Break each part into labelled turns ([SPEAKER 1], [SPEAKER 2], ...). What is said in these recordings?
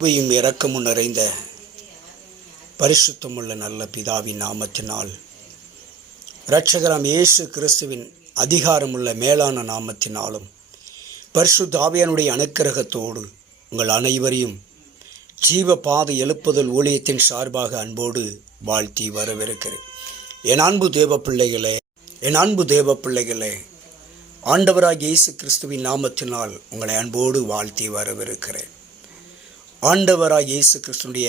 [SPEAKER 1] கிருபையும் இறக்கமும் நிறைந்த பரிசுத்தமுள்ள நல்ல பிதாவின் நாமத்தினால் இரட்சகராம் இயேசு கிறிஸ்துவின் அதிகாரமுள்ள மேலான நாமத்தினாலும் பரிசுத்த ஆவியானுடைய அனுக்கிரகத்தோடு உங்கள் அனைவரையும் ஜீவ பாதை எழுப்புதல் ஊழியத்தின் சார்பாக அன்போடு வாழ்த்தி வரவிருக்கிறேன். என் அன்பு தேவ பிள்ளைகளே என் அன்பு தேவ பிள்ளைகளே ஆண்டவராக இயேசு கிறிஸ்துவின் நாமத்தினால் உங்களை அன்போடு வாழ்த்தி வரவிருக்கிறேன். ஆண்டவராய் இயேசு கிறிஸ்துடைய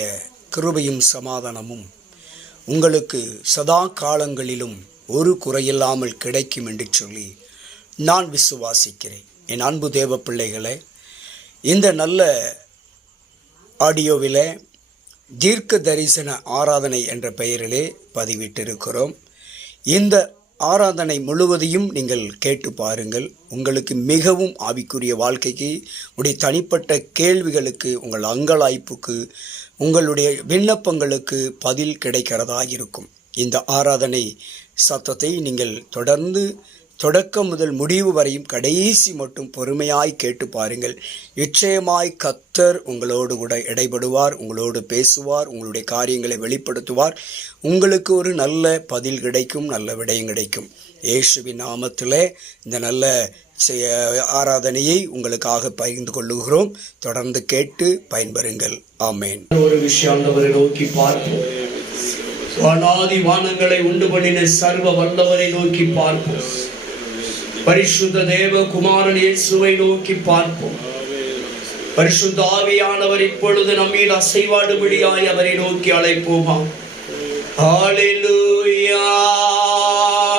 [SPEAKER 1] கிருபையும் சமாதானமும் உங்களுக்கு சதா காலங்களிலும் ஒரு குறையில்லாமல் கிடைக்கும் என்று சொல்லி நான் விசுவாசிக்கிறேன். என் அன்பு தேவ பிள்ளைகளை இந்த நல்ல ஆடியோவில் தீர்க்க தரிசன ஆராதனை என்ற பெயரிலே பதிவிட்டிருக்கிறோம். இந்த ஆராதனை முழுவதையும் நீங்கள் கேட்டு பாருங்கள். உங்களுக்கு மிகவும் ஆவிக்குரிய வாழ்க்கைக்கு உடைய தனிப்பட்ட கேள்விகளுக்கு உங்கள் அங்கலாய்ப்புக்கு உங்களுடைய விண்ணப்பங்களுக்கு பதில் கிடைக்கிறதா இருக்கும். இந்த ஆராதனை சத்தத்தை நீங்கள் தொடர்ந்து தொடக்கம் முதல் முடிவு வரையும் கடைசி மட்டும் பொறுமையாய் கேட்டு பாருங்கள். நிச்சயமாய் கத்தர் உங்களோடு கூட இடைபடுவார் உங்களோடு பேசுவார் உங்களுடைய காரியங்களை வெளிப்படுத்துவார். உங்களுக்கு ஒரு நல்ல பதில் கிடைக்கும் நல்ல விடயம் கிடைக்கும். இயேசுவின் நாமத்தில் இந்த நல்ல ஆராதனையை உங்களுக்காக பகிர்ந்து கொள்ளுகிறோம். தொடர்ந்து கேட்டு பயன்பெறுங்கள். ஆமேன்.
[SPEAKER 2] ஒரு விஷயம் நோக்கி பார்ப்போம். வானாதி வானங்களை உண்டு பண்ணின சர்வ வல்லவரை நோக்கி பார்ப்போம். பரிசுத்த தேவ குமாரன் இயேசுவை நோக்கி பார்ப்போம். பரிசுத்த ஆவியானவர் இப்பொழுது நம்மீது அசைவாடுபடியாய் அவரை நோக்கி அழைப்போமா? ஹalleluya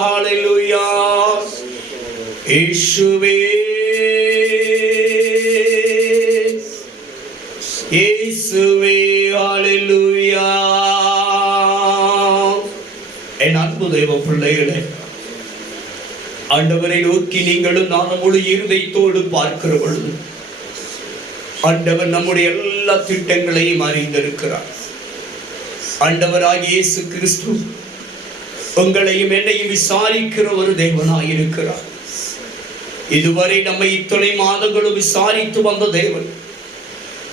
[SPEAKER 2] ஹalleluya. இயேசுவே. இயேசுவே ஹalleluya. என் அன்பு தெய்வ பிள்ளைகளே ஆண்டவரை நோக்கி நீங்களும் நானும் முழு இருதயத்தோடு பார்க்கிற பொழுது ஆண்டவர் நம்முடைய எல்லா திட்டங்களையும் அறிந்திருக்கிறார். ஆண்டவராக இயேசு கிறிஸ்து உங்களையும் என்னையும் விசாரிக்கிற ஒரு தேவனாய் இருக்கிறார். இதுவரை நம்மை இத்தனை மாதங்களும் விசாரித்து வந்த தேவன்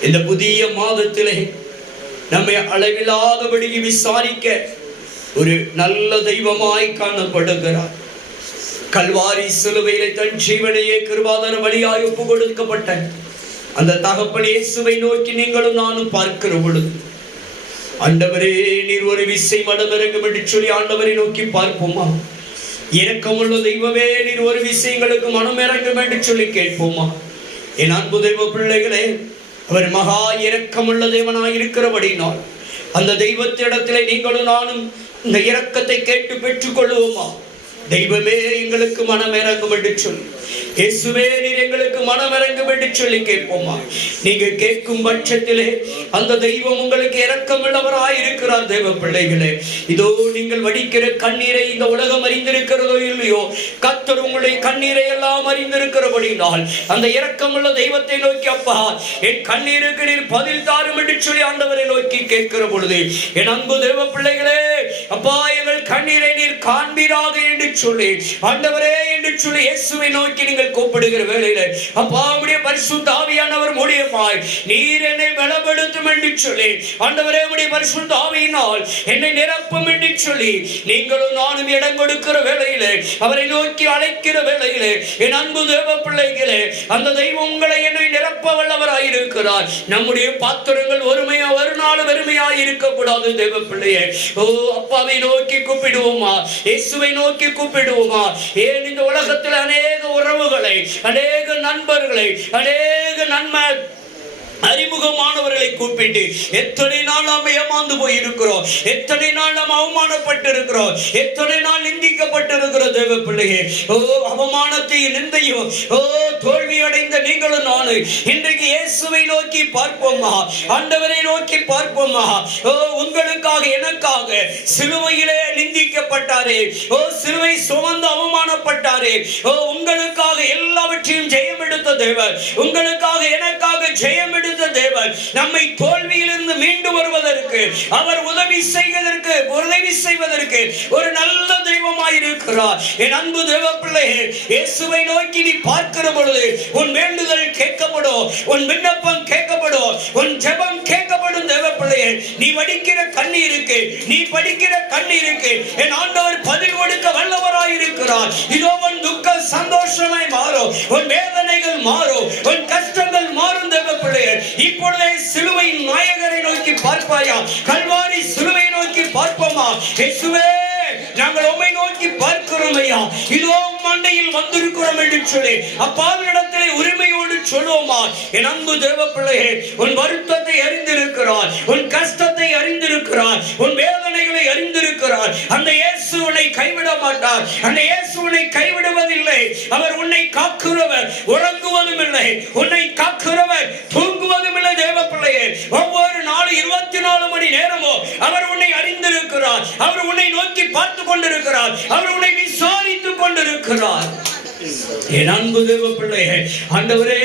[SPEAKER 2] இந்த புதிய மாதத்திலே நம்மை அளவில்லாதபடி விசாரிக்க ஒரு நல்ல தெய்வமாய் காணப்படுகிறார். கல்வாரி சிலுவையிலே தன் ஜீவனையே கிருபாதன வழியாய் ஒப்பு கொடுக்கப்பட்ட அந்த தகப்பன் சுவை நோக்கி நீங்களும் நானும் பார்க்கிற பொழுது ஆண்டவரே நீர் ஒரு விசை மனமிறங்கும் என்று சொல்லி ஆண்டவரை நோக்கி பார்ப்போமா? இரக்கமுள்ள தெய்வமே நீர் ஒரு விஷயங்களுக்கு மனம் இறங்கும் என்று சொல்லி கேட்போமா? என் அன்பு தெய்வ பிள்ளைகளே அவர் மகா இரக்கமுள்ள தேவனாய் இருக்கிறபடினால் அந்த தெய்வத்திடத்திலே நீங்களும் நானும் இந்த இரக்கத்தை கேட்டு பெற்றுக்கொள்வோமா? தெய்வமே எங்களுக்கு மனம் இறங்கும் என்று சொல்லி இயேசுவே நீர் எங்களுக்கு மனம் இறங்கும் என்று சொல்லி கேட்போமா? நீங்க கேட்கும் பட்சத்திலே அந்த தெய்வம் உங்களுக்கு இரக்கமுள்ளவராய் இருக்கிறார் தெய்வ பிள்ளைகளே. இதோ நீங்கள் வடிக்கிற கண்ணீரை இந்த உலகம் அறிந்திருக்கிறதோ இல்லையோ? கத்தர் உங்களுடைய கண்ணீரை எல்லாம் அறிந்திருக்கிறபடினால் அந்த இரக்கமுள்ள தெய்வத்தை நோக்கி அப்பா என் கண்ணீருக்கு நீர் பதில் தாரும் என்று சொல்லி ஆண்டவரை நோக்கி கேட்கிற பொழுது என் அன்பு தெய்வ பிள்ளைகளே அப்பா எங்கள் கண்ணீரை நீர் காண்பீராக என்று சொல்லி ஆண்டவரே என்று சொல்லி இயேசுவை நோக்கி நீங்கள் கூப்பிடுகிற வேளையில அப்பா உடைய பரிசுத்த ஆவியானவர் மூலியமாய் நீர் என்னை பலப்படுத்தும் என்று சொல்லி ஆண்டவரே உடைய பரிசுத்த ஆவியினால் என்னை நிரப்பும் என்று சொல்லி நீங்களும் நானும் இடம் கொடுக்கிற வேளையிலே அவரை நோக்கி அழைக்கிற வேளையிலே என் அன்பு தேவ பிள்ளைகளே அந்த தெய்வம் உங்களை என்னை நிரப்ப வல்லவராயிருக்கிறார் நம்முடைய பாத்திரங்கள் ஒருமையா ஒரு நாள் வெறுமையாய் இருக்கக்கூடாது தேவ பிள்ளையே ஓ அப்பாவை நோக்கி கூப்பிடுவோமா? இயேசுவை நோக்கி கூப்பிடுவோமா ஏன் இந்த உலகத்தில் அநேக உறவுகளை அநேக நண்பர்களை அநேக நன்மை அறிமுகமானவர்களை கூப்பிட்டு எத்தனை நாள் நாம் ஏமாந்து போயிருக்கிறோம்? எத்தனை நாள் நாம் அவமானப்பட்டு இருக்கிறோம் எத்தனை நாள் நிந்திக்கப்பட்டிருக்கிறோம் தேவ பிள்ளையே? ஓ அவமானத்தையும் நிந்தையும் ஓ தோல்வி அடைந்த நீங்களும் நானும் இன்றைக்கு இயேசுவை நோக்கி பார்ப்போமா? ஆண்டவரை நோக்கி பார்ப்போமா? ஓ உங்களுக்காக எனக்காக சிலுவையிலே நிந்திக்கப்பட்டாரே. ஓ சிலுவை சுமந்து அவமானப்பட்டாரே. ஓ உங்களுக்காக எல்லாவற்றையும் ஜெயம் எடுத்த தேவர் உங்களுக்காக எனக்காக ஜெயம் எடுத்த தேவர் நம்மை தோல்வியிலிருந்து மீண்டு வருவதற்கு அவர் உதவி செய்வதற்கு உதவி செய்வதற்கு ஒரு நல்ல தெய்வமாய் இருக்கிறார். என் அன்பு தேவ பிள்ளையே இயேசுவை நோக்கி நீ பார்க்கிற பொழுது உன் வேண்டுதல் கேட்கப்படும் உன் விண்ணப்பம் கேட்க கேட்கப்படும் உன் ஜெபம் கேட்கப்படும் தேவ பிள்ளையே நீ வடிக்கிற கண்ணீருக்கு நீ படிக்கிற கண்ணீருக்கு என் ஆண்டவர் பதில் கொடுக்க வல்லவராய் இருக்கிறார். இதோ உன் துக்கம் சந்தோஷமாய் மாறும் உன் வேதனைகள் மாறும் உன் கஷ்டங்கள் மாறும் தேவ பிள்ளையே. இப்பொழுதே சிலுவையின் நாயகரை நோக்கி பார்ப்பாயா? கல்வாரி சிலுவை நோக்கி பார்ப்போமா? இயேசுவே நோக்கி பார்க்கிறோம் ஐயா. இதோ மண்டையில் வந்திருக்கிறோம் என்று சொல்லி அப்பாவினிடத்திலே உரிமையோடு சொல்லுவோமா? என் அன்பு தேவ பிள்ளையே உன் வருத்தத்தை அறிந்திருக்கிறார் உன் கஷ்டத்தை அறிந்திருக்கிறார் உன் வேதனைகளை அறிந்திருக்கிறார் அந்த இயேசு உன்னை கைவிட மாட்டார். அந்த இயேசு உன்னை கைவிடுவதில்லை. அவர் உன்னை காக்கிறவர் உறங்குவதும் இல்லை. உன்னை காக்கிறவர் தூங்குவதும் இல்லை தேவ பிள்ளையே ஒவ்வொரு நாள் இருபத்தி நாலு மணி நேரமோ அவர் உன்னை அறிந்திருக்கிறார் அவர் உன்னை நோக்கி பார்த்து கொண்டிருக்கிறார். அவர் உன்னை விசாரித்துக் கொண்டிருக்கிறார். என் அன்பு தேவ பிள்ளைகள் ஆண்டவரே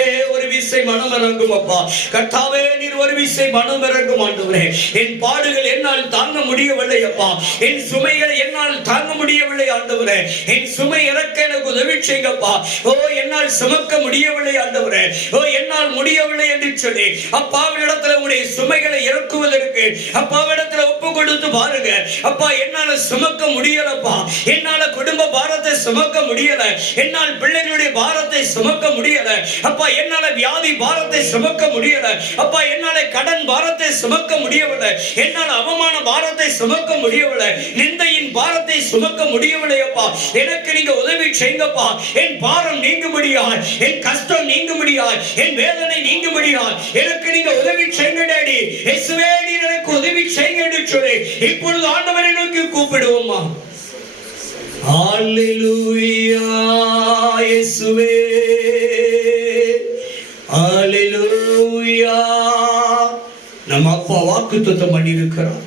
[SPEAKER 2] வருவிசை மனம் இறங்கும் அப்பா. கர்த்தாவே நீர் வருவிசை மனம் இறங்கும் ஆண்டவரே. என் பாடுகள் என்னால் தாங்க முடியவில்லை அப்பா. என் சுமைகளை என்னால் தாங்க முடியவில்லை ஆண்டவரே. என் சுமை இறக்க எனக்கு உதவி செய்யப்பா ஓ என்னால் சுமக்க முடியவில்லை ஆண்டவரே. ஓ என்னால் முடியவில்லை என்று சொல்லி அப்பாவிடத்துல உடைய சுமைகளை இறக்குவதற்கு அப்பாவிடத்துல ஒப்பு கொடுத்து பாருங்க. அப்பா என்னால சுமக்க முடியலப்பா என்னால குடும்ப பாரத்தை சுமக்க முடியல. என்னால் பிள்ளைகளுடைய பாரத்தை சுமக்க முடியல. அப்பா என்னால வியாதி பாரத்தை சுமக்க முடியல. அப்பா என்னால கடன் பாரத்தை சுமக்க முடியவில்லை. என்னால் அவமான பாரத்தை சுமக்க முடியவில்லை. நிந்தையின் பாரத்தை சுமக்க முடியவில்லை அப்பா. எனக்கு நீங்க உதவி செய்யுங்கப்பா. என் பாரம் நீங்க முடியாது என் கஷ்டம் நீங்க முடியாது என் வேதனை நீங்க முடியாது எனக்கு நீங்க உதவி செய்யுங்க டேடி. இயேசுவே நீர் எனக்கு உதவி செய்யுங்க என்று சொல்லி இப்பொழுது ஆண்டவரை நோக்கி கூப்பிடுவோமா Hallelujah, இயேசுவே. வாக்குத்தத்தம் பண்ணியிருக்கிறார்.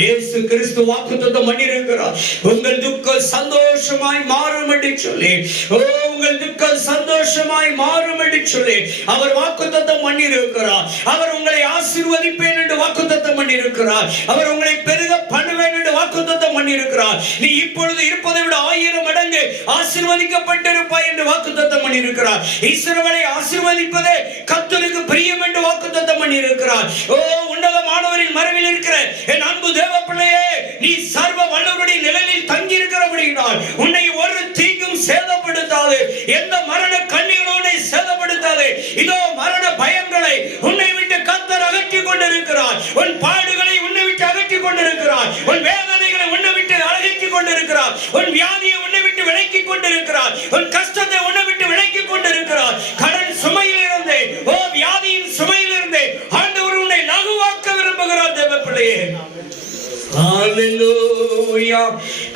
[SPEAKER 2] இயேசு கிறிஸ்து வாக்குத்தத்தம் பண்ணியிருக்கிறார். உங்கள் துக்கம் சந்தோஷமாய் மாறும் என்று சொல்லி ஓ உங்கள் துக்கம் சந்தோஷமாய் மாறும் என்று சொல்லி அவர் வாக்குத்தத்தம் பண்ணியிருக்கிறார். அவர் உங்களை ஆசீர்வதிப்பேன் என்று வாக்குத்தத்தம் பண்ணியிருக்கிறார். அவர் உங்களை பெருக பண்ணுவேன் என்று வாக்குத்தத்தம் பண்ணியிருக்கிறார். நீ இப்பொழுது இருப்பதை விட ஆயிரம் மடங்கு ஆசீர்வதிக்கப்பட்டிருப்பாய் என்று வாக்குத்தத்தம் பண்ணியிருக்கிறார். ஈஸ்வரவனை ஆசீர்வதிப்பதே கத்தருக்கு பிரியம் என்று வாக்குத்தத்தம் பண்ணியிருக்கிறார். ஓ உன்னதமான மறைவில் இருக்கிற என் அன்பு தேவ பிள்ளையே நீ சர்வ வல்லவருடைய நிழலில் தங்கி இருக்கிறபடியினால் உன்னை ஒரு தீங்கும் சேதப்படுத்தாது. எந்த மரண கண்ணிகளோட சேதப்படுத்தாது. இதோ மரண பயங்களை உன்னை விட்டு கத்தர் அகற்றி கொண்டிருக்கிறார். உன் பாடுகளை உன்னை விட்டு அகற்றி கொண்டிருக்கிறார். உன் வேதனைகளை உன்னை விட்டு அகற்றி கொண்டிருக்கிறார். உன் வியாதியை உன்னை விட்டு விலக்கி கொண்டிருக்கிறார். உன் கஷ்டத்தை உன்னை விட்டு விலக்கி கொண்டிருக்கிறார் கடன் சுமையில் இருந்து ஓ வியாதியின் சுமையில் இருந்து ஆண்டவர் உன்னை லகுவாக்க விரும்புகிறார் தேவ பிள்ளையே ஹalleluya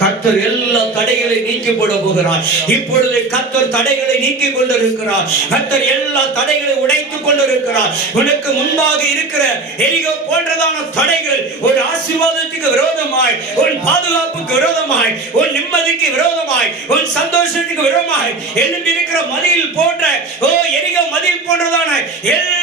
[SPEAKER 2] கத்தர் எல்லா தடைகளை நீக்கி போட போகிறார். இப்பொழுது கத்தர் தடைகளை நீக்கி கொண்டிருக்கிறார். கர்த்தர் எல்லா தடைகளை உடைத்துக் கொண்டிருக்கிறார். உனக்கு முன்பாக இருக்கிற எரிகோ போன்றதான தடைகள் ஒரு ஆசீர்வாதத்துக்கு விரோதமாய் உன் பாதுகாப்புக்கு விரோதமாய் உன் நிம்மதிக்கு விரோதமாய் உன் சந்தோஷத்துக்கு விரோதமாய் எழும்பி இருக்கிற மதில் போன்ற ஓ எரிகோ மதில் போன்றதான எல்லா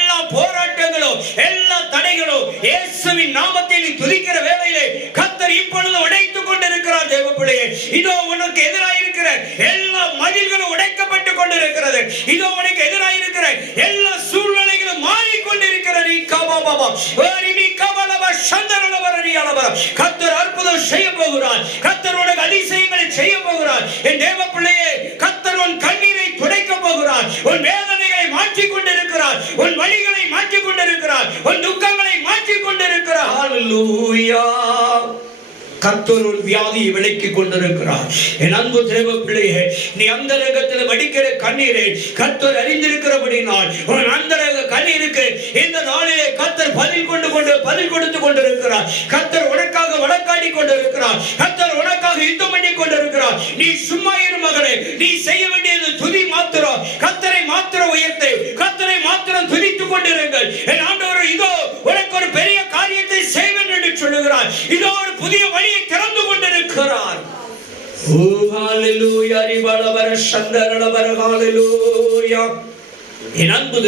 [SPEAKER 2] இதோ உனக்கு எதிராக இருக்கிற எல்லா மதில்களும் உடைக்கப்பட்டு கொண்டிருக்கிறது. இதோ உனக்கு எதிராக இருக்கிற எல்லா சூழ்நிலைகளும் மாறிக்கொண்டிருக்கிறது. கபாபாபா ஓரிமி கபலப சந்தரலவரரியாலவர கத்தர் அற்புதம் செய்ய போகிறார். கத்தர் உனக்கு அதிசயங்களை செய்ய போகிறார். என் தேவ பிள்ளையே கத்தர் உன் கண்ணீரை துடைக்க போகிறார். உன் வேதனைகளை மாற்றிக் கொண்டிருக்கிறார். உன் வழிகளை மாற்றிக் கொண்டிருக்கிறார். உன் துக்கங்களை மாற்றிக் கொண்டிருக்கிறார். ஹalleluya. கர்த்தர் ஒரு வியாதியை விலக்கிக் கொண்டிருக்கிறார். என் அன்பு தேவ பிள்ளையே நீ அந்தரகத்தில் வடிக்கிற கண்ணீரை கர்த்தர் அறிந்திருக்கிறபடினால் உன் அந்தரக கண்ணீருக்கு இந்த நாளிலே கர்த்தர் பதில் கொண்டு கொண்டு பதில் கொடுத்து கொண்டிருக்கிறார். கர்த்தர் உனக்காக வழக்காடி கொண்டிருக்கிறார். கர்த்தர் உனக்காக யுத்தம் பண்ணி கொண்டிருக்கிறார். நீ சும்மா இரு மகனே நீ செய்ய வேண்டியது துதி மாத்திரம். கர்த்தரை மாத்திரம் உயர்த்து கர்த்தரை மாத்திரம் துதித்துக் கொண்டிருங்கள் என் ஆண்டவர் இதோ உனக்கு ஒரு பெரிய காரியத்தை செய்வேன் என்று சொல்லுகிறார் இதோ ஒரு புதிய வழியை திறந்து கொண்டிருக்கிறார் அறிவளவர் ஹalleluya. ரிபலவர என் அன்பு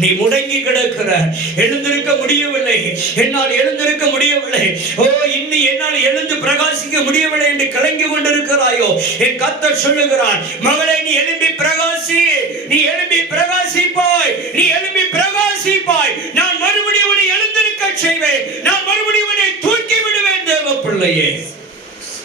[SPEAKER 2] நீ முடங்கி கிடக்கிற எழுந்திருக்க முடியவில்லை. என்னால் எழுந்திருக்க முடியவில்லை. ஓ இன்னி என்னால் எழுந்து பிரகாசிக்க முடியவில்லை என்று கலங்கி கொண்டிருக்கிறாயோ? என் கத்த சொல்லுகிறான் மகளை நீ எழும்பி பிரகாசி நீ எழும்பி பிரகாசிப்பாய் நீ எழும்பி பிரகாசிப்பாய். நான் மறுபடியும் உன்னை எழுந்திருக்க செய்வேன். நான் மறுபடியும் உன்னை தூக்கி விடுவேன் தேவ பிள்ளையே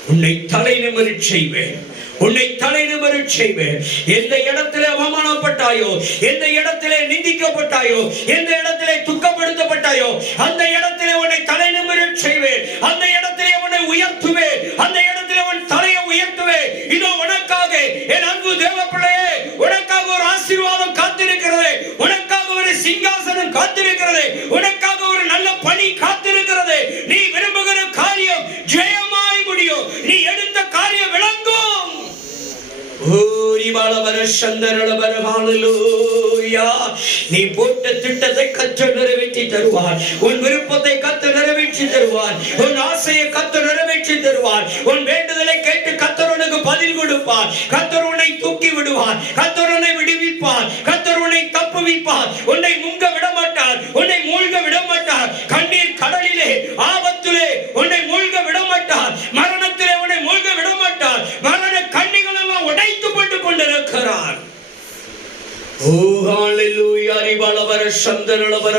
[SPEAKER 2] உன்னை தலை நிமிரச் செய்வேன். உன்னை தலை நிமிரச் செய்வேன். எந்த இடத்திலே அவமானப்பட்டாயோ எந்த இடத்திலே நிந்திக்கப்பட்டாயோ எந்த இடத்திலே துக்கப்படுத்தப்பட்டாயோ அந்த இடத்திலே உன்னை தலை நிமிரச் செய்வேன். அந்த இடத்திலே உன்னை உயர்த்துவேன். அந்த இடத்திலே உன் தலையை உயர்த்துவேன். இதோ உனக்காக என் அன்பு தேவ பிள்ளையே உனக்காக ஒரு ஆசீர்வாதம் காத்திருக்கிறது உனக்காக ஒரு சிங்காசனம் காத்திருக்கிறது உனக்காக ஒரு நல்ல பணி காத்திருக்கிறது நீ விரும்புகிற காரியம் ஜெயமாய் முடியும் நீ எடுத்த காரியம் விளங்கும் ஊரிவாளவர சந்தரளவர ஹalleluya நீ போட்ட திட்டத்தை கத்த நிறைவேற்றி தருவார் உன் விருப்பத்தை கத்து நிறைவேற்றி தருவார் உன் ஆசையை கத்து நிறைவேற்றி தருவார் உன் வேண்டுதலை கேட்டு கத்தர் உனக்கு பதில் கொடுப்பார். கத்தர் உன்னை தூக்கி விடுவார். கத்தர் உன்னை விடுவிப்பார். கத்தர் உன்னை தப்புவிப்பார் உன்னை முங்க விட மாட்டார். உன்னை மூழ்க விட மாட்டார். கண்ணீர் கடலிலே ஆ உன்னை மூழ்க விட மாட்டார் மரணத்திலே உன்னை மூழ்க விட மாட்டார் மரண கண்ணிகள் எல்லாம் உடைத்து போட்டு கொண்டிருக்கிறார் ஓ ஹalleluya அறிவாளவர சந்தரளவர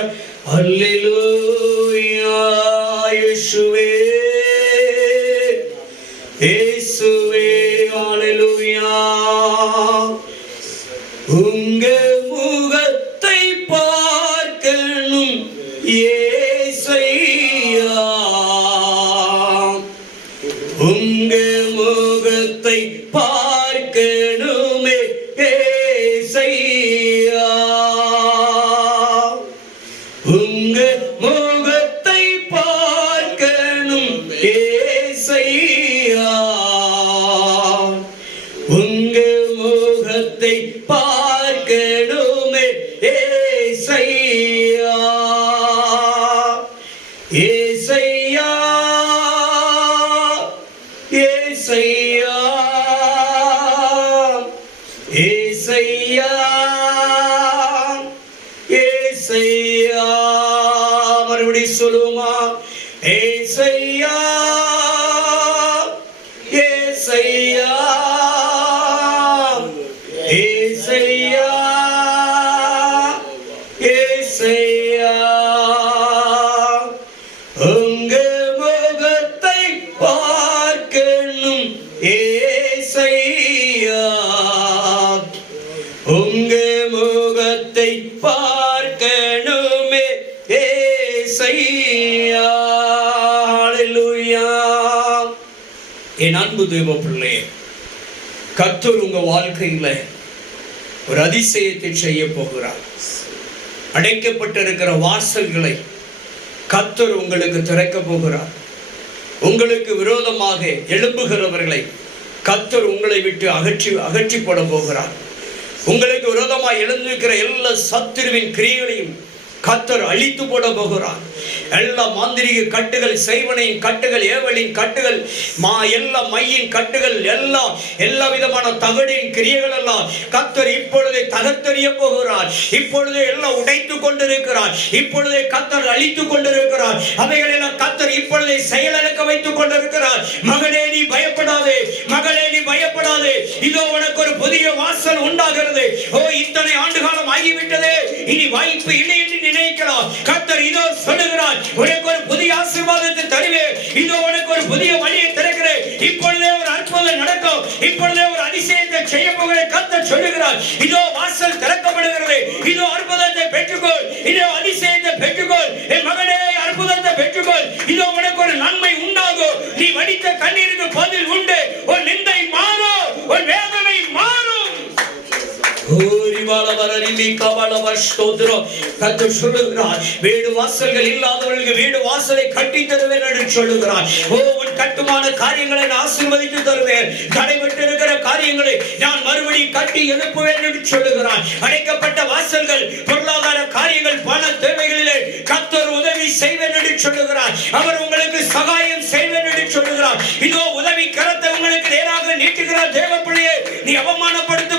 [SPEAKER 2] அன்பு தேவ பிள்ளை கத்தர் உங்க வாழ்க்கையில ஒரு அதிசயத்தை செய்ய போகிறார். அடைக்கப்பட்டிருக்கிற வாசல்களை கத்தர் உங்களுக்கு திறக்க போகிறார். உங்களுக்கு விரோதமாக எழும்புகிறவர்களை கத்தர் உங்களை விட்டு அகற்றி அகற்றி போகிறார். உங்களுக்கு விரோதமாக எழுந்திருக்கிற எல்லா சத்துருவின் கிரியைகளையும் கத்தர் அழித்து போட போகிறார். எல்லா மாந்திரிக கட்டுகள் செய்வனையின் கட்டுகள் ஏவலின் கட்டுகள் மா எல்லா மையின் கட்டுகள் எல்லாம் எல்லா விதமான தகடின் கிரியைகள் எல்லாம் கத்தர் இப்பொழுதே தகர்த்தெறிய போகிறார். இப்பொழுதே எல்லாம் உடைத்து கொண்டிருக்கிறார். இப்பொழுதே கத்தர் அழித்து கொண்டிருக்கிறார். அவைகளெல்லாம் கத்தர் இப்பொழுதே செயலிழக்க வைத்துக் கொண்டிருக்கிறார். மகளே நீ பயப்படாதே. மகளே நீ பயப்படாதே. இதோ உனக்கு ஒரு புதிய வாசல் உண்டாகிறது. ஓ இத்தனை ஆண்டு காலம் ஆகிவிட்டதே. இனி வாய்ப்பு இல்லை என்று நினைக்கலாம் கத்தர் இதோ சொல்லுகிறார் உனக்கு ஒரு புதிய ஆசீர்வாதத்தை தருவேன். இதோ உனக்கு ஒரு புதிய வழியை திறக்கிறேன். இப்பொழுதே ஒரு அற்புதம் நடக்கும். இப்பொழுதே ஒரு அதிசயத்தை செய்ய போகிற கத்தர் சொல்லுகிறார் இதோ வாசல் திறக்கப்படுகிறது. இதோ அற்புதத்தை பெற்றுக்கொள். இதோ அதிசயத்தை பெற்றுக்கொள். என் மகனே அற்புதத்தை பெற்றுக்கொள். இதோ உனக்கு ஒரு நன்மை உண்டாகும். நீ வடித்த கண்ணீருக்கு பதில் உண்டு. ஒரு நிந்தை மாறும். ஒரு வேதனை மாறும். சொல்லுகிறார் வீடு வாசல்கள் இல்லாதவர்களுக்கு வீடு வாசலை கட்டி தருவேன் என்று சொல்லுகிறார். ஓ உன் கட்டுமான காரியங்களை நான் ஆசீர்வதித்து தருவேன். தடைபட்டு இருக்கிற காரியங்களை நான் மறுபடியும் கட்டி எழுப்புவேன் என்று சொல்லுகிறார். அடைக்கப்பட்ட வாசல்கள் பொருளாதார காரியங்கள் பண தேவைகளிலே கர்த்தர் உதவி செய்வேன் என்று சொல்லுகிறார். அவர் உங்களுக்கு சகாயம் செய்வேன் என்று சொல்லுகிறார். இதோ உதவி கரத்தை உங்களுக்கு நேராக நீட்டுகிறார் தேவ பிள்ளையே நீ அவமானப்படுத்தி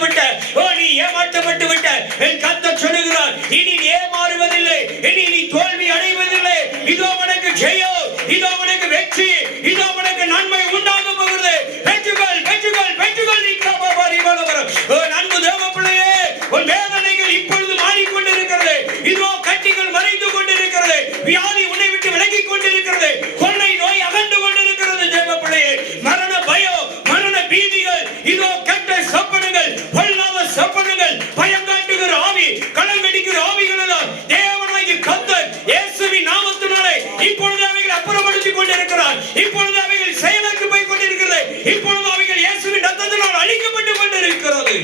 [SPEAKER 2] ஏமாற்றப்பட்டு விட்ட என் கத்த சொல்லுகிறார் இனி நீ ஏமாறுவதில்லை இனி நீ தோல்வி அடைவதில்லை. இதோ உனக்கு ஜெயோ இதோ உனக்கு வெற்றி இதோ உனக்கு நன்மை உண்டாக போகிறது. பெற்றுக்கொள் பெற்றுக்கொள் பெற்றுக்கொள் நீ காப்பாரி வரும் அன்பு தேவ பிள்ளையே உன் வேதனைகள் இப்பொழுது மாறிக்கொண்டிருக்கிறது இதோ கட்டிகள் மறைந்து கொண்டிருக்கிறது. வியாதி உன்னை விட்டு விலகி கொண்டிருக்கிறது கொள்ளை நோய் அகன்று கொண்டிருக்கிறது தேவ பிள்ளையே மரண பயம் மரண பீதிகள் இதோ கெட்ட சொப்பனங்கள் பொல்லாத பயங்காட்டுகிற பயம் காட்டுகிற ஆவி களங்கடிக்கிற ஆவிகள் எல்லாம் தேவனாகி கத்தர் இயேசுவி நாமத்தினாலே இப்பொழுது அவைகள் அப்புறப்படுத்திக் கொண்டிருக்கிறார். இப்பொழுது அவைகள் செயலுக்கு போய் கொண்டிருக்கிறது. இப்பொழுது அவைகள் இயேசுவி ரத்தத்தினால் அழிக்கப்பட்டு கொண்டிருக்கிறது.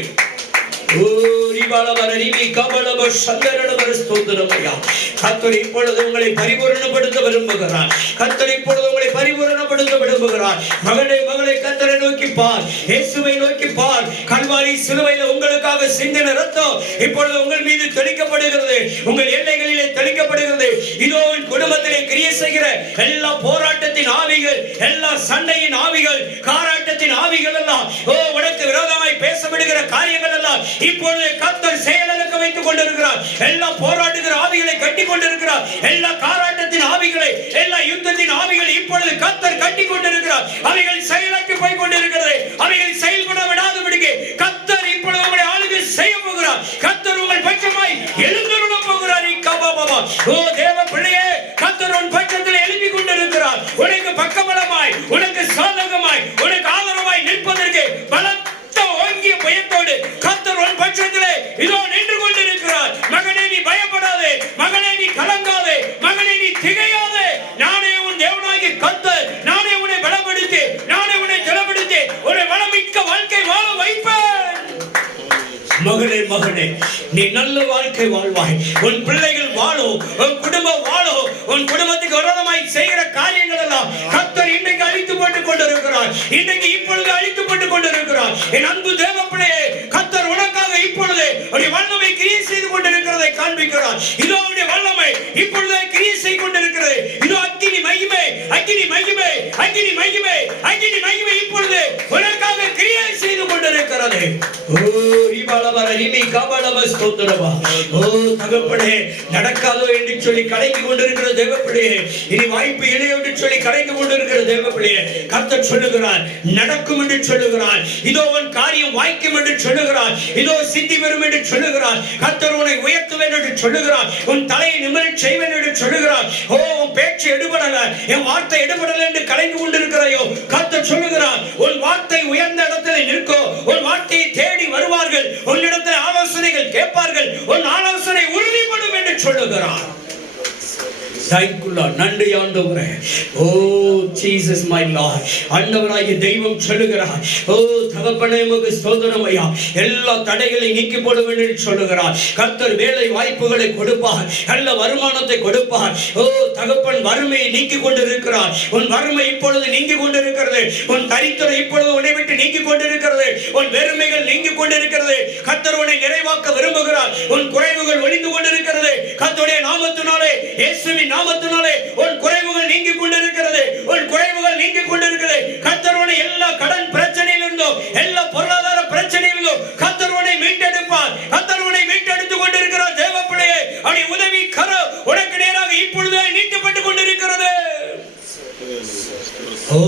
[SPEAKER 2] கத்தர் இப்பொழுது உங்களை பரிபூரணப்படுத்த விரும்புகிறார். கத்தர் இப்பொழுது உங்களை பரிபூரணப்படுத்த விரும்புகிறார். மகனே அவளை கத்தரை நோக்கி பார். இயேசுவை நோக்கி பார். கல்வாரி சிலுவையில் உங்களுக்காக சிந்தின ரத்தம் இப்பொழுது உங்கள் மீது தெளிக்கப்படுகிறது. உங்கள் எல்லைகளிலே தெளிக்கப்படுகிறது. இதோ உன் குடும்பத்திலே கிரிய செய்கிற எல்லா போராட்டத்தின் ஆவிகள் எல்லா சண்டையின் ஆவிகள் காராட்டத்தின் ஆவிகள் எல்லாம் ஓ உனக்கு விரோதமாய் பேசப்படுகிற காரியங்கள் எல்லாம் இப்பொழுது கத்தர் செயலக்க வைத்துக் கொண்டிருக்கிறார். எல்லா போராடுகிற ஆவிகளை கட்டி கொண்டிருக்கிறார். எல்லா காராட்டத்தின் ஆவிகளை எல்லா யுத்தத்தின் ஆவிகளை இப்பொழுது கத்தர் கட்டி கொண்டு அவைகள் செயலக்கு போய் கொண்டிருக்கிறது அவைகள் செயல்பட விடாதபடிக்கு கத்தர் இப்பொழுது உங்களை ஆளுகை செய்ய போகிறார். கத்தர் உங்கள் பட்சமாய் எழுந்தருள போகிறார். இக்காபாபாபா. ஓ தேவ பிள்ளையே கத்தர் உன் பட்சத்தில் எழுப்பி கொண்டிருக்கிறார். உனக்கு பக்கபலமாய் உனக்கு வாழ்க்கை வாழ்வாய். உன் பிள்ளைகள் வாழும் உன் குடும்பம் வாழும் உன் குடும்பத்துக்கு விரோதமாய் செய்கிற காரியங்கள் எல்லாம் கத்தர் இன்றைக்கு அழித்து போட்டுக் கொண்டிருக்கிறார். இன்றைக்கு இப்பொழுது அழித்து போட்டுக் கொண்டிருக்கிறார். என் அன்பு தேவ பிள்ளையே கத்தர் உனக்காக இப்பொழுது உடைய வல்லமை கிரியை செய்து கொண்டிருக்கிறதை காண்பிக்கிறார். இதோ அவருடைய வல்லமை இப்பொழுது கிரியை செய்து கொண்டிருக்கிறது. இதோ அக்கினி மகிமை அக்கினி மகிமை அக்கினி மகிமை அக்கினி மகிமை இப்பொழுது உனக்கு ஓ தகப்பனே நடக்காதோ என்று சொல்லி கலங்கி கொண்டிருக்கிற தேவப்பிள்ளையே இனி வாய்ப்பு இல்லை என்று சொல்லி கலங்கி கொண்டிருக்கிற தேவப்பிள்ளையே கர்த்தர் சொல்லுகிறார் நடக்கும் என்று சொல்லுகிறார் இதோ உன் காரியம் வாய்க்கும் என்று சொல்லுகிறார் இதோ சித்தி வரும் என்று சொல்லுகிறார் கர்த்தர் உன்னை உயர்த்துவேன் என்று சொல்லுகிறார் உன் தலையை நிமிரச் செய்வேன் என்று சொல்லுகிறார். ஓ உன் பேச்சு எடுபடல என் வார்த்தை எடுபடல என்று கலங்கி கொண்டிருக்கிறாயோ கர்த்தர் சொல்லுகிறார் உன் வார்த்தை உயர்ந்த இடத்துல நிற்கும் உன் வார்த்தையை தேடி வருவார்கள். உன்னிடத்தில் ஆலோசனைகள் கேட்பார்கள். உன் ஆலோசனை உறுதிப்படும் என்று சொல்லுகிறார். Thank நன்றி ஆண்டவரே. ஓ ஜீசஸ் மை லார்ட் ஆண்டவராகிய தெய்வம் சொல்லுகிறார். ஓ தகப்பனே உமக்கு சோதனம் ஐயா. எல்லா தடைகளை நீக்கி போட வேண்டும் சொல்லுகிறார். கர்த்தர் வேலை வாய்ப்புகளை கொடுப்பார். நல்ல வருமானத்தை கொடுப்பார். ஓ தகப்பன் வறுமையை நீக்கி கொண்டிருக்கிறார். உன் வறுமை இப்பொழுது நீங்கி கொண்டிருக்கிறது. உன் தரித்திரம் இப்பொழுது உன்னை விட்டு நீங்கி கொண்டிருக்கிறது. உன் வெறுமைகள் நீங்கி கொண்டிருக்கிறது. கர்த்தர் உன்னை நிறைவாக்க விரும்புகிறார். உன் குறைவுகள் ஒளிந்து கொண்டிருக்கிறது. கர்த்தருடைய நாமத்தினாலே இயேசுவின் நாமத்தினாலே உன் குறைவுகள் நீங்கி கொண்டிருக்கிறது. உன் குறைவுகள் நீங்கி கொண்டிருக்கிறது. கத்தரோட எல்லா கடன் பிரச்சனையிலிருந்தோ எல்லா பொருளாதார பிரச்சனையிலிருந்தோ கத்தரோனை மீட்டெடுப்பார். கத்தரோனை மீட்டெடுத்துக் கொண்டிருக்கிறார் தேவப்பிள்ளையே. அப்படி உதவி கர உனக்கு நேராக இப்பொழுதே நீட்டப்பட்டு கொண்டிருக்கிறது. ஓ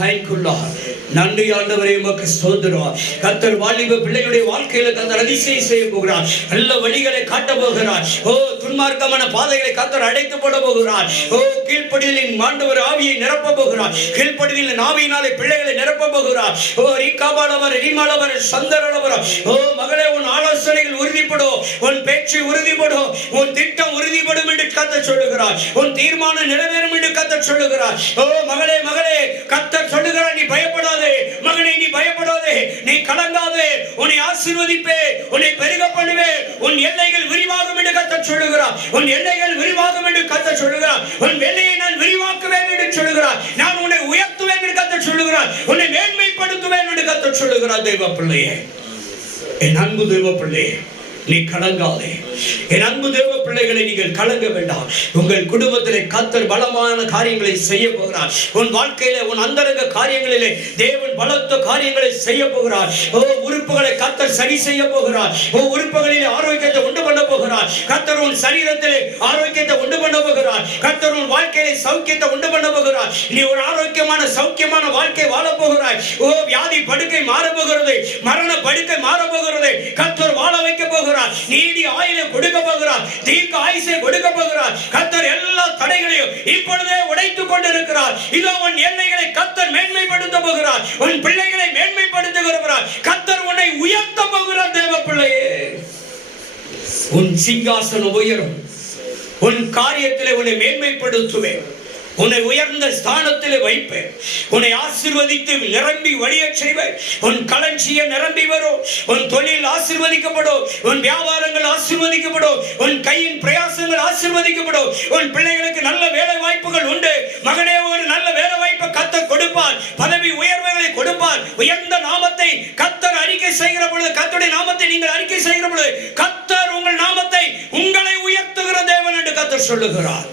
[SPEAKER 2] தேங்க் யூ லார்ட் நன்றி ஆண்டவரே உமக்கு சோதனம் கத்தர் வாலிப பிள்ளைகளுடைய வாழ்க்கையில கத்தர் அதிசயம் செய்ய போகிறார். நல்ல வழிகளை காட்ட போகிறார். ஓ துன்மார்க்கமான பாதைகளை கத்தர் அடைத்து போட போகிறார். ஓ கீழ்ப்படியில் மாண்டவர் ஆவியை நிரப்ப போகிறார். கீழ்ப்படிதலின் ஆவியினாலே பிள்ளைகளை நிரப்ப போகிறார். ஓ ரீகாபாலவர் ரீமாலவர் சந்தரவர் ஓ மகளே உன் ஆலோசனைகள் உறுதிப்படும். உன் பேச்சு உறுதிப்படும். உன் திட்டம் உறுதிப்படும் என்று கர்த்தர் சொல்லுகிறார். உன் தீர்மானம் நிறைவேறும் என்று கர்த்தர் சொல்லுகிறார். ஓ மகளே மகளே கத்தர் சொல்லுகிறார் நீ பயப்படாதே. மகனே நீ பயப்படாதே. நீ கலங்காதே. உன்னை ஆசீர்வதிப்பே. உன்னை பெருக பண்ணுவே உன் எல்லைகள் விரிவாகும் என்று கர்த்தர் சொல்லுகிறார். உன் எல்லைகள் விரிவாகும் என்று கத்த சொல்லுகிறார். உன் எல்லையை நான் விரிவாக்குவேன் என்று சொல்லுகிறார். நான் உன்னை உயர்த்துவேன் என்று கத்த சொல்லுகிறார். உன்னை மேன்மைப்படுத்துவேன் என்று கத்த சொல்லுகிறார் தெய்வ பிள்ளையே என் அன்பு தெய்வ பிள்ளையே நீ கலங்காதே. என் அன்பு தேவ பிள்ளைகளை நீங்கள் கலங்க வேண்டாம். உங்கள் குடும்பத்திலே கத்தர் பலமான காரியங்களை செய்ய போகிறார். உன் வாழ்க்கையில உன் அந்தரங்க காரியங்களிலே தேவன் பலத்த காரியங்களை செய்ய போகிறார். ஓ உறுப்புகளை கத்தர் சரி செய்ய போகிறார். ஓ உறுப்புகளிலே ஆரோக்கியத்தை உண்டு பண்ண போகிறார். கத்தர் உன் சரீரத்திலே ஆரோக்கியத்தை உண்டு பண்ண போகிறார். கத்தர் உன் வாழ்க்கையிலே சௌக்கியத்தை உண்டு பண்ண போகிறார். நீ ஒரு ஆரோக்கியமான சௌக்கியமான வாழ்க்கை வாழ போகிறாய். ஓ வியாதி படுக்கை மாற போகிறது. மரண படுக்கை மாற போகிறது. கத்தர் வாழ வைக்க போகிறார். போகிறார். நீதி ஆயிலை கொடுக்க போகிறார். தீர்க்க ஆயுசை கொடுக்க போகிறார். கத்தர் எல்லா தடைகளையும் இப்பொழுதே உடைத்துக் கொண்டிருக்கிறார். இதோ உன் எல்லைகளை கத்தர் மேன்மைப்படுத்த போகிறார். உன் பிள்ளைகளை மேன்மைப்படுத்த விரும்புகிறார் கத்தர் உன்னை உயர்த்த போகிறார் தேவ பிள்ளையே உன் சிங்காசனம் உயரும். உன் காரியத்திலே உன்னை மேன்மைப்படுத்துவேன். உன்னை உயர்ந்த ஸ்தானத்தில் வைப்பேன். உன்னை ஆசிர்வதித்து நிரம்பி வழியச் செய்வேன். உன் களஞ்சிய நிரம்பி வரும். உன் தொழில் ஆசிர்வதிக்கப்படும். உன் வியாபாரங்கள் ஆசிர்வதிக்கப்படும். உன் கையின் பிரயாசங்கள் ஆசிர்வதிக்கப்படும். உன் பிள்ளைகளுக்கு நல்ல வேலை வாய்ப்புகள் உண்டு. மகனே ஒரு நல்ல வேலை வாய்ப்பை கத்தர் கொடுப்பார். பதவி உயர்வுகளை கொடுப்பார். உயர்ந்த நாமத்தை கத்தர் அறிக்கை செய்கிற பொழுது கத்தருடைய நாமத்தை நீங்கள் அறிக்கை செய்கிற பொழுது கத்தர் உங்கள் நாமத்தை உங்களை உயர்த்துகிற தேவன் என்று கத்தர் சொல்லுகிறார்.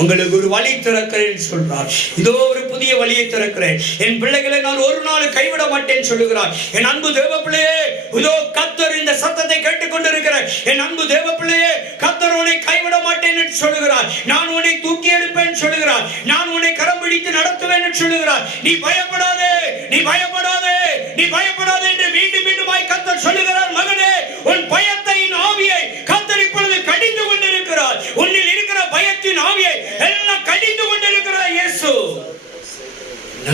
[SPEAKER 2] உங்களுக்கு ஒரு வழி திறக்கிறேன் சொல்றார். இதோ ஒரு புதிய வழியை திறக்கிறேன். என் பிள்ளைகளை நான் ஒரு நாள் கைவிட மாட்டேன் சொல்லுகிறார். என் அன்பு தேவ பிள்ளையே இதோ கத்தர் இந்த சத்தத்தை கேட்டுக்கொண்டிருக்கிற என் அன்பு தேவ பிள்ளையே கத்தர் உன்னை கைவிட மாட்டேன் என்று சொல்லுகிறார். நான் உன்னை தூக்கி எடுப்பேன் சொல்லுகிறார். நான் உன்னை கரம் பிடித்து நடத்துவேன் என்று சொல்லுகிறார். நீ பயப்படாதே நீ பயப்படாதே நீ பயப்படாதே என்று மீண்டும் மீண்டும் கத்தர் சொல்லுகிறார் மகனே உன் பயத்தின் ஆவியை கத்தர் இப்பொழுது கடிந்து கொண்டிருக்கிறார் உன்னில் இருக்கிற பயத்தின் ஆவியை எல்லாம் கடிந்து கொண்டிருக்கிறார் இயேசு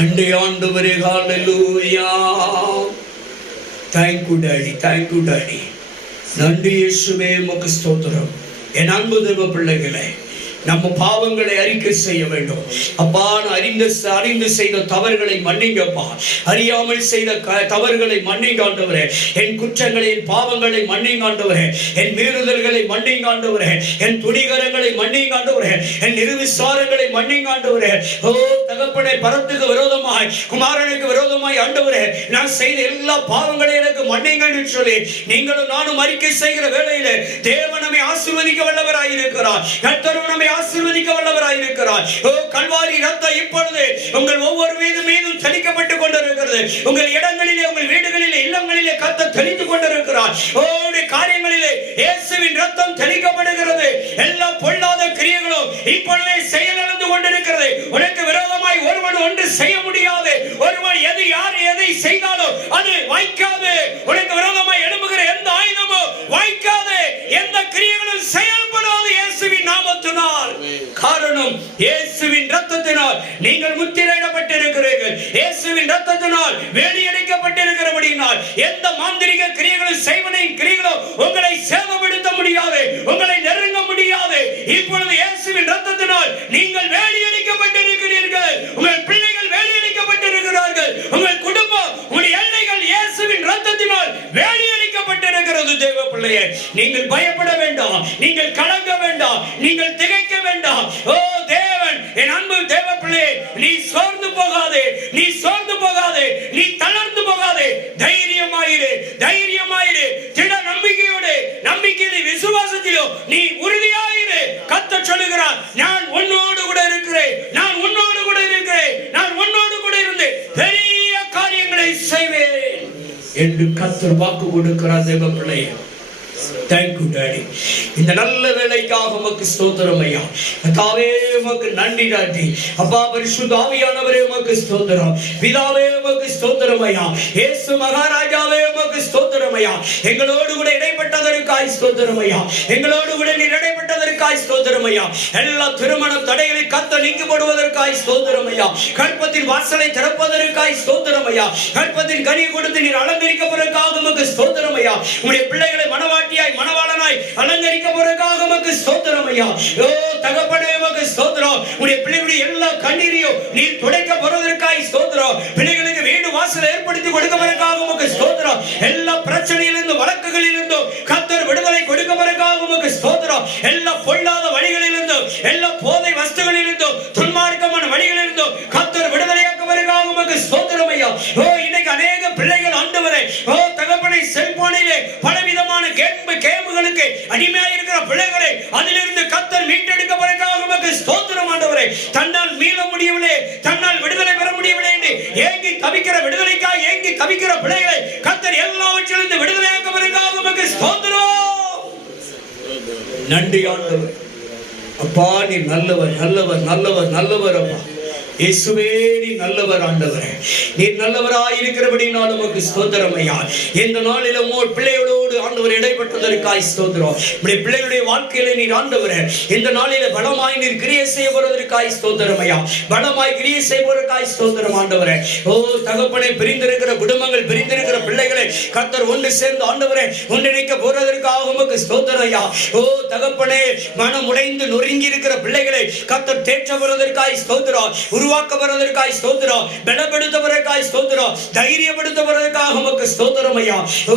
[SPEAKER 2] நன்றி ஆண்டவரே ஹalleluya thank you daddy thank you daddy. நன்றி இயேசுவே உமக்கு ஸ்தோத்திரம். என் அன்பு தேவ பிள்ளைகளே நம்ம பாவங்களை அறிக்கை செய்ய வேண்டும். அப்பா நான் அறிந்து அறிந்து செய்த தவறுகளை மன்னிங்கப்பா. அறியாமல் செய்த க- தவறுகளை மன்னிங்காண்டவரே. என் குற்றங்களை என் பாவங்களை மன்னிங்காண்டவரே. என் மீறுதல்களை மன்னிங்காண்டவரே. என் துணிகரங்களை மன்னிங்காண்டவரே. என் நிருவிசாரங்களை மன்னிங்காண்டவரே. ஓ தகப்பனை பரத்துக்கு விரோதமாய் குமாரனுக்கு விரோதமாய் ஆண்டவரே நான் செய்த எல்லா பாவங்களையும் எனக்கு மன்னிங்கன்னு என்று சொல்லி நீங்களும் நானும் அறிக்கை செய்கிற வேளையில தேவனமை ஆசிர்வதிக்க வல்லவராயிருக்கிறார். வல்லவராய் இருக்கிறார் நம்மை ஆசீர்வதிக்க வல்லவராய் இருக்கிறார் ஓ கல்வாரி ரத்தம் இப்பொழுது உங்கள் ஒவ்வொரு வீடு மீதும் தெளிக்கப்பட்டு கொண்டிருக்கிறது. உங்கள் இடங்களிலே உங்கள் வீடுகளிலே இல்லங்களிலே கத்த தெளித்து கொண்டிருக்கிறார். ஓ காரியங்களிலே இயேசுவின் ரத்தம் தெளிக்கப்படுகிறது. எல்லா பொல்லாத கிரியைகளும் இப்பொழுதே செயலிழந்து கொண்டிருக்கிறது. உனக்கு விரோதமாய் ஒருவன் ஒன்று செய்ய முடியாது. ஒருவன் எது யார் எதை செய்தாலும் அது வாய்க்காது. உனக்கு விரோதமாய் எழும்புகிற எந்த ஆயுதமும் வாய்க்காது. எந்த கிரியைகளும் செயல்படாது இயேசுவின் நாமத்தினால். காரணம் இயேசுவின் ரத்தத்தினால் நீங்கள் முத்திரையிடப்பட்டிருக்கிறீர்கள். இயேசுவின் ரத்தத்தினால் வேலியடைக்கப்பட்டிருக்கிறபடியினால் எந்த மாந்திரிக கிரியைகளும் செய்வனின் கிரியைகளும் உங்களை சேதப்படுத்த முடியாது உங்களை நெருங்க முடியாது. இப்பொழுது இயேசுவின் ரத்தத்தினால் நீங்கள் வேலியடைக்கப்பட்டிருக்கிறீர்கள். உங்கள் பிள்ளைகள் வேலியடைக்கப்பட்டிருக்கிறார்கள். உங்கள் குடும்பம் உங்கள் எல்லைகள் இயேசுவின் ரத்தத்தினால் வேலியடைக்கப்பட்டிருக்கிறது. தேவ பிள்ளையே நீங்கள் பயப்பட வேண்டாம். நீங்கள் கலங்க வேண்டாம். நீங்கள் திகை வேண்டாம் ஓ தேவன் என் அன்பு தேவ பிள்ளை நீ சோர்ந்து போகாதே நீ சோர்ந்து போகாதே நீ தளர்ந்து போகாதே. தைரியமாயிரு தைரியமாயிரு திட நம்பிக்கையோடு நம்பிக்கையில விசுவாசத்திலோ நீ உறுதியாயிரு. கத்த சொல்லுகிறார் நான் உன்னோடு கூட இருக்கிறேன் நான் உன்னோடு கூட இருக்கிறேன் நான் உன்னோடு கூட இருந்து பெரிய காரியங்களை செய்வேன். என்று கத்தர் வாக்கு கொடுக்கிறார் தேவ பிள்ளையே தேங்க்யூ டாடி இந்த நல்ல வேலைக்காக உமக்கு ஸ்தோத்திரம் ஐயா. தாவே உமக்கு நன்றி டாடி அப்பா பரிசுத்த ஆவியானவரே உமக்கு ஸ்தோத்திரம். பிதாவே உமக்கு ஸ்தோத்திரம் ஐயா. இயேசு மகாராஜாவே உமக்கு ஸ்தோத்திரம் ஐயா. எங்களோடு கூட இடைப்பட்டதற்காய் ஸ்தோத்திரம் ஐயா. எங்களோடு கூட நீர் இடைப்பட்டதற்காய் ஸ்தோத்திரம் ஐயா. எல்லா திருமண தடைகளை கத்த நீக்கப்படுவதற்காய் ஸ்தோத்திரம் ஐயா. கற்பத்தின் வாசலை திறப்பதற்காய் ஸ்தோத்திரம் ஐயா. கற்பத்தின் கனி கொடுத்து நீர் அலங்கரிக்கப்படுவதற்காக உமக்கு ஸ்தோத்திரம் ஐயா. உங்களுடைய பிள்ளைகளை மனவாட்டியாய் மனவாளனாய் அலங்கரிக்கப்படுவதற்காக உமக்கு ஐயா. ஓ தகப்பனே உமக்கு பிள்ளைகளுடைய எல்லா கண்ணீரையும் நீர் துடைக்க போறதற்காய் ஸ்தோத்திரம். பிள்ளைகளுக்கு வீடு வாசல் ஏற்படுத்தி கொடுக்கப்படுவதற்காக உமக்கு ஸ்தோத்திரம். எல்லா பிரச்சனையிலிருந்து வழக்குகளிலிருந்து கத்தர் விடுதலை கொடுக்கப்படுவதற்காக உமக்கு ஸ்தோத்திரம். எல்லா பொல்லாத வழிகளிலிருந்து எல்லா போதை வஸ்துகளிலிருந்து துன்மார்க்கமான வழிகளிலிருந்து கத்தர் விடுதலையாக்குவதற்காக உமக்கு ஸ்தோத்திரம் ஐயா ஓ இன்னைக்கு அநேக பிள்ளைகள் ஆண்டவரே. ஓ தகப்பனை செல்போனிலே பலவிதமான கேம் கேமுகளுக்கு அடிமையாக இருக்கிற பிள்ளைகளை அதிலிருந்து கத்தர் மீட்டெடுக்கப்படுவதற்காக உமக்கு ஸ்தோத்திரம் ஆண்டவரே. தன்னால் மீள முடியவில்லை தன்னால் விடுதலை பெற முடியவில்லை என்று ஏங்கி தவிக்கிற விடுதலைக்காக ஏங்கி தவிக்கிற பிள்ளைகளை கத்தர் எல்லாவற்றிலிருந்து விடுதலையாக்கப்படுவதற்காக உமக்கு ஸ்தோத்திரம். நன்றி ஆண்டவர். அப்பா நீ நல்லவர் நல்லவர் நல்லவர் நல்லவர் அப்பா. இயேசுவே நீ நல்லவர் ஆண்டவரே நீர் நல்லவராய் இருக்கிறபடினால் உமக்கு ஸ்தோத்திரம் ஐயா. இந்த நாளில் உங்கள் பிள்ளையோடு ஆண்டவர் இடைப்பட்டதற்காய் ஸ்தோத்திரம். இப்படி பிள்ளைகளுடைய வாழ்க்கையில நீர் ஆண்டவரே இந்த நாளில பலமாய் நீர் கிரியை செய்ய போறதற்காய் ஸ்தோத்திரம் ஐயா. பலமாய் கிரியை செய்ய போறதற்காய் ஸ்தோத்திரம் ஆண்டவரே. ஓ தகப்பனை பிரிந்திருக்கிற குடும்பங்கள் பிரிந்திருக்கிற பிள்ளைகளை கத்தர் ஒன்று சேர்ந்து ஆண்டவரே ஒன்றிணைக்க போறதற்காக உமக்கு ஸ்தோத்திரம் ஐயா. ஓ தகப்பனே மனம் உடைந்து நொறுங்கி இருக்கிற பிள்ளைகளை கத்தர் தேற்ற வருவதற்காய் ஸ்தோத்திரம் உருவாக்க வருவதற்காய் ஸ்தோத்திரம் ஸ்தோத்திரம். போறதற்காய் ஸ்தோத்திரம். தைரியப்படுத்த உமக்கு ஸ்தோத்திரம் ஐயா. ஓ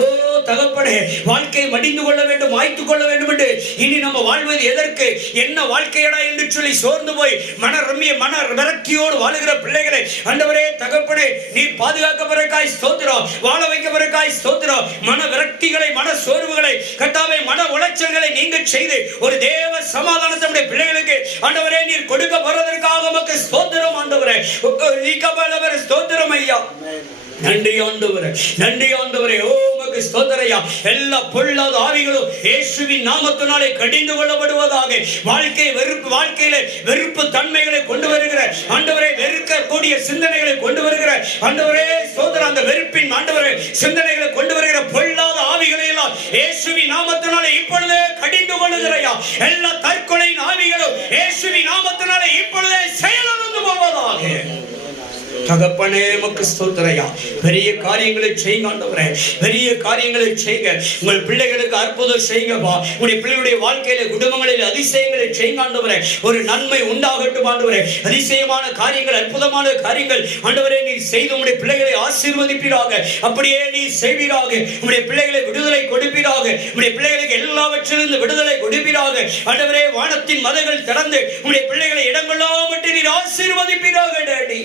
[SPEAKER 2] தகப்படே வாழ்க்கையை மடிந்து கொள்ள வேண்டும் வாய்த்து கொள்ள வேண்டும் என்று இனி நம்ம வாழ்வது எதற்கு? என்ன வாழ்க்கையடா என்று சொல்லி சோர்ந்து போய் மன ரம்மிய மன விரக்தியோடு வாழுகிற பிள்ளைகளை அண்டவரே தகப்படே நீ பாதுகாக்கப்படுறக்காய் ஸ்தோத்திரம். வாழ வைக்கப்படுறக்காய் ஸ்தோத்திரம். மன விரக்திகளை மன சோர்வுகளை கட்டாவை மன உளைச்சல்களை நீங்க செய்து ஒரு தேவ சமாதானத்தை உடைய பிள்ளைகளுக்கு ஆண்டவரே நீர் கொடுக்க போறதற்காக உமக்கு ஸ்தோத்திரம் ஆண்டவரே. நீக்கப்படவர் ஸ்தோத்திரம் ஐயா நன்றி ஆண்டவரே நன்றி ஆண்டவரே ஓ உமக்கு ஸ்தோத்திரையா எல்லா பொல்லாத ஆவிகளும் இயேசுவின் நாமத்தினாலே கடிந்து கொள்ளப்படுவதாக வாழ்க்கை வெறுப்பு வாழ்க்கையில வெறுப்பு தன்மைகளை கொண்டு வருகிற ஆண்டவரே வெறுக்கக்கூடிய சிந்தனைகளை கொண்டு வருகிற ஆண்டவரே சோதர அந்த வெறுப்பின் ஆண்டவரே சிந்தனைகளை கொண்டு வருகிற பொல்லாத ஆவிகளை எல்லாம் இயேசுவின் நாமத்தினாலே இப்பொழுதே கடிந்து கொள்ளுகிறையா எல்லா தற்கொலையின் ஆவிகளும் இயேசுவின் நாமத்தினாலே இப்பொழுதே தகப்பனே மக்கு ஸ்தோத்திரையா. பெரிய காரியங்களை செய்யுங்க ஆண்டவரே. பெரிய காரியங்களை செய்யுங்க. உங்கள் பிள்ளைகளுக்கு அற்புதம் செய்யுங்கப்பா உங்களுடைய பிள்ளைகளுடைய வாழ்க்கையில குடும்பங்களில் அதிசயங்களை செய்யுங்க ஆண்டவரே. ஒரு நன்மை உண்டாகட்டும் ஆண்டவரே. அதிசயமான காரியங்கள் அற்புதமான காரியங்கள் ஆண்டவரே நீ செய்து உங்களுடைய பிள்ளைகளை ஆசீர்வதிப்பீராக. அப்படியே நீ செய்வீராக. உங்களுடைய பிள்ளைகளை விடுதலை கொடுப்பீராக. உங்களுடைய பிள்ளைகளுக்கு எல்லாவற்றிலிருந்து விடுதலை கொடுப்பீராக. ஆண்டவரே வானத்தின் மதங்கள் திறந்து உங்களுடைய பிள்ளைகளை இடங்கொள்ளாமட்டு நீர் ஆசீர்வதிப்பீராக டேடி.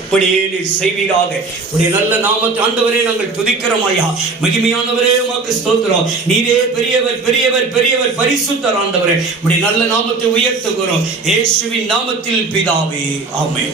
[SPEAKER 2] அப்படியே நீர் செய்வீராக. உடைய நல்ல நாமத்தை ஆண்டவரே நாங்கள் துதிக்கிறோம் ஐயா. மகிமையானவரே உமாக்கு ஸ்தோத்திரம். நீரே பெரியவர் பெரியவர் பெரியவர் பரிசுத்தர் ஆண்டவரே. உடைய நல்ல நாமத்தை உயர்த்துகிறோம். இயேசுவின் நாமத்தில் பிதாவே ஆமே